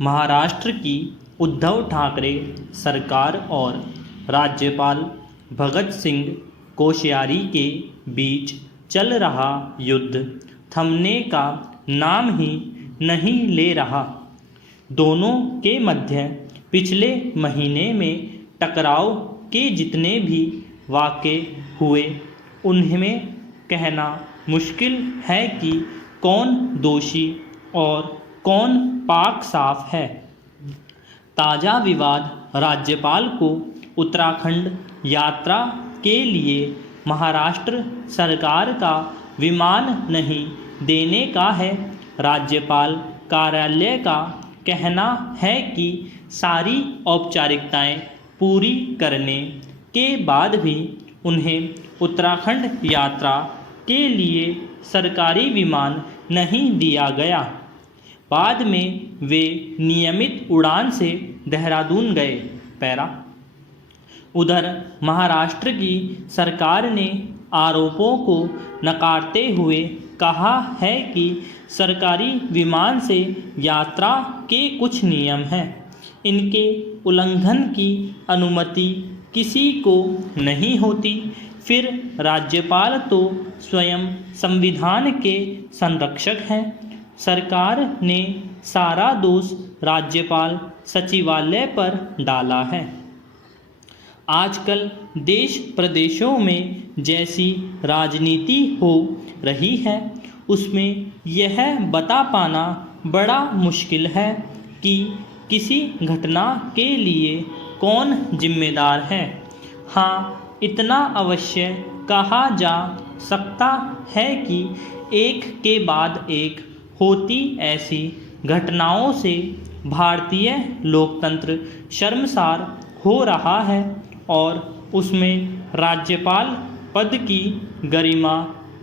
महाराष्ट्र की उद्धव ठाकरे सरकार और राज्यपाल भगत सिंह कोश्यारी के बीच चल रहा युद्ध थमने का नाम ही नहीं ले रहा। दोनों के मध्य पिछले महीने में टकराव के जितने भी वाक़े हुए उनमें कहना मुश्किल है कि कौन दोषी और कौन पाक साफ है। ताज़ा विवाद राज्यपाल को उत्तराखंड यात्रा के लिए महाराष्ट्र सरकार का विमान नहीं देने का है। राज्यपाल कार्यालय का कहना है कि सारी औपचारिकताएं पूरी करने के बाद भी उन्हें उत्तराखंड यात्रा के लिए सरकारी विमान नहीं दिया गया। बाद में वे नियमित उड़ान से देहरादून गए। पैरा। उधर महाराष्ट्र की सरकार ने आरोपों को नकारते हुए कहा है कि सरकारी विमान से यात्रा के कुछ नियम हैं, इनके उल्लंघन की अनुमति किसी को नहीं होती। फिर राज्यपाल तो स्वयं संविधान के संरक्षक हैं। सरकार ने सारा दोष राज्यपाल सचिवालय पर डाला है। आजकल देश प्रदेशों में जैसी राजनीति हो रही है उसमें यह बता पाना बड़ा मुश्किल है कि किसी घटना के लिए कौन जिम्मेदार है। हाँ, इतना अवश्य कहा जा सकता है कि एक के बाद एक होती ऐसी घटनाओं से भारतीय लोकतंत्र शर्मसार हो रहा है और उसमें राज्यपाल पद की गरिमा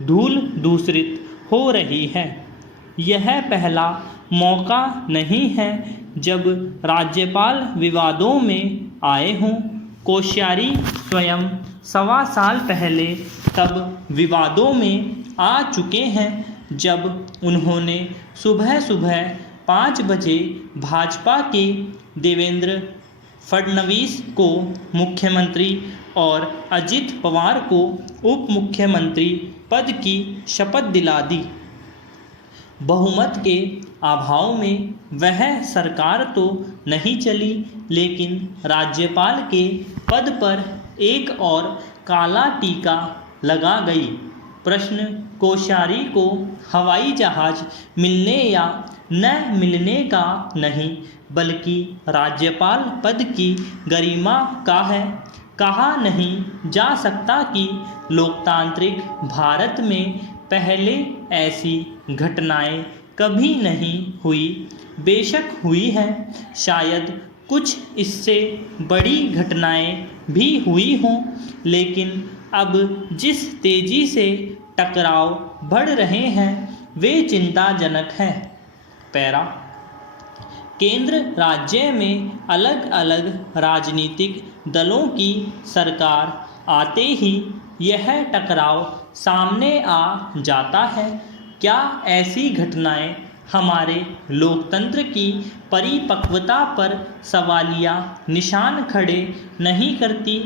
धूल दूषित हो रही है। यह पहला मौका नहीं है जब राज्यपाल विवादों में आए हों। कोश्यारी स्वयं 1.25 साल पहले तब विवादों में आ चुके हैं जब उन्होंने सुबह सुबह 5 बजे भाजपा के देवेंद्र फडणवीस को मुख्यमंत्री और अजित पवार को उप मुख्यमंत्री पद की शपथ दिला दी। बहुमत के अभाव में वह सरकार तो नहीं चली, लेकिन राज्यपाल के पद पर एक और काला टीका लगा गई। प्रश्न कोश्यारी को हवाई जहाज मिलने या न मिलने का नहीं, बल्कि राज्यपाल पद की गरिमा का है। कहा नहीं जा सकता कि लोकतांत्रिक भारत में पहले ऐसी घटनाएं कभी नहीं हुई। बेशक हुई है, शायद कुछ इससे बड़ी घटनाएं भी हुई हों, लेकिन अब जिस तेज़ी से टकराव बढ़ रहे हैं वे चिंताजनक है। पैरा। केंद्र राज्य में अलग अलग राजनीतिक दलों की सरकार आते ही यह टकराव सामने आ जाता है। क्या ऐसी घटनाएं हमारे लोकतंत्र की परिपक्वता पर सवालिया निशान खड़े नहीं करती?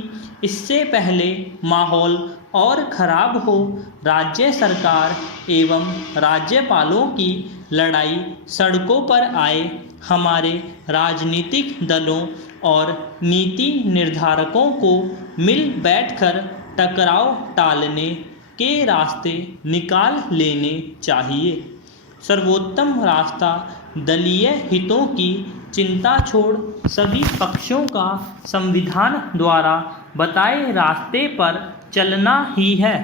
इससे पहले माहौल और खराब हो, राज्य सरकार एवं राज्यपालों की लड़ाई सड़कों पर आए। हमारे राजनीतिक दलों और नीति निर्धारकों को मिल बैठकर टकराव टालने के रास्ते निकाल लेने चाहिए। सर्वोत्तम रास्ता दलीय हितों की चिंता छोड़ सभी पक्षों का संविधान द्वारा बताए रास्ते पर चलना ही है।